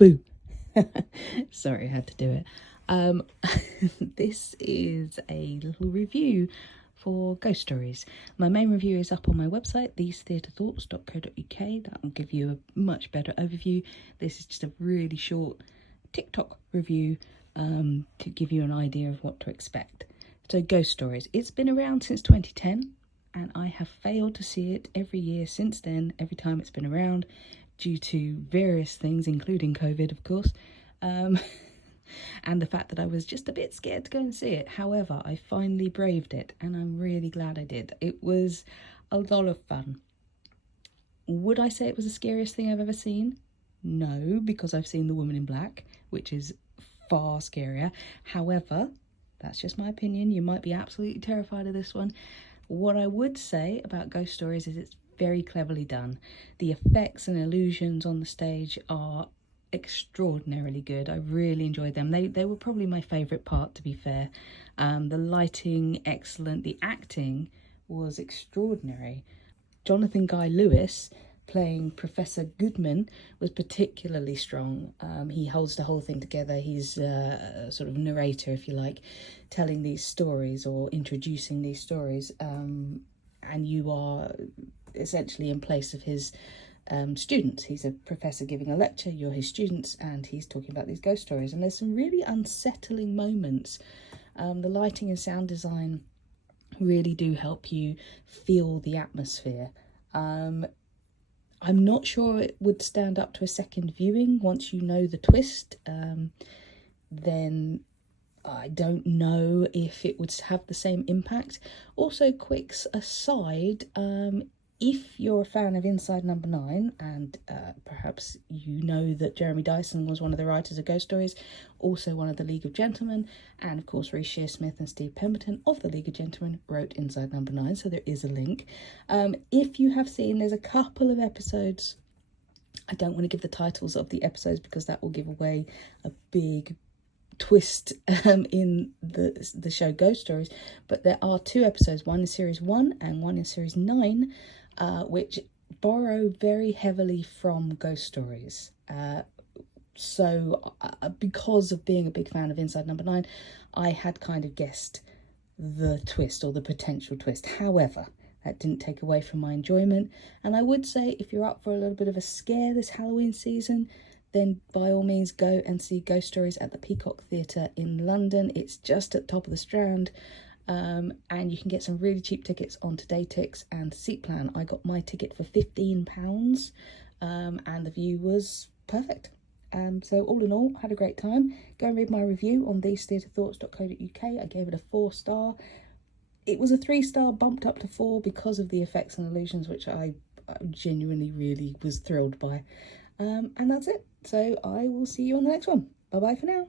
Boo. Sorry, I had to do it. This is a little review for ghost stories. My main review is up on my website, thesetheatrethoughts.co.uk. That will give you a much better overview. This is just a really short TikTok review to give you an idea of what to expect. So, ghost stories. It's been around since 2010, and I have failed to see it every year since then, every time it's been around, due to various things, including COVID, of course, and the fact that I was just a bit scared to go and see it. However, I finally braved it, and I'm really glad I did. It was a lot of fun. Would I say it was the scariest thing I've ever seen? No, because I've seen The Woman in Black, which is far scarier. However, that's just my opinion. You might be absolutely terrified of this one. What I would say about ghost stories is it's very cleverly done. The effects and illusions on the stage are extraordinarily good. I really enjoyed them. They were probably my favourite part, to be fair. The lighting, excellent. The acting was extraordinary. Jonathan Guy Lewis, playing Professor Goodman, was particularly strong. He holds the whole thing together. He's a sort of narrator, if you like, telling these stories or introducing these stories, and you are essentially in place of his students. He's a professor giving a lecture, you're his students, and he's talking about these ghost stories. And there's some really unsettling moments. The lighting and sound design really do help you feel the atmosphere. I'm not sure it would stand up to a second viewing. Once you know the twist, then I don't know if it would have the same impact. Also, quick aside, if you're a fan of Inside Number 9, and perhaps you know that Jeremy Dyson was one of the writers of Ghost Stories, also one of the League of Gentlemen, and of course Reece Shearsmith and Steve Pemberton of the League of Gentlemen wrote Inside Number 9, so there is a link. If you have seen, there's a couple of episodes. I don't want to give the titles of the episodes because that will give away a big twist in the show Ghost Stories, but there are two episodes, one in series 1 and one in series 9, which borrow very heavily from Ghost Stories. So because of being a big fan of Inside Number 9, I had kind of guessed the twist or the potential twist. However, that didn't take away from my enjoyment, and I would say if you're up for a little bit of a scare this Halloween season, then by all means go and see Ghost Stories at the Peacock Theatre in London. It's just at the top of the Strand, and you can get some really cheap tickets on TodayTix and Seatplan. I got my ticket for £15, and the view was perfect. So all in all, had a great time. Go and read my review on thesetheatrethoughts.co.uk. I gave it a 4-star. It was a 3-star, bumped up to 4 because of the effects and illusions, which I genuinely really was thrilled by. And that's it. So I will see you on the next one. Bye bye for now.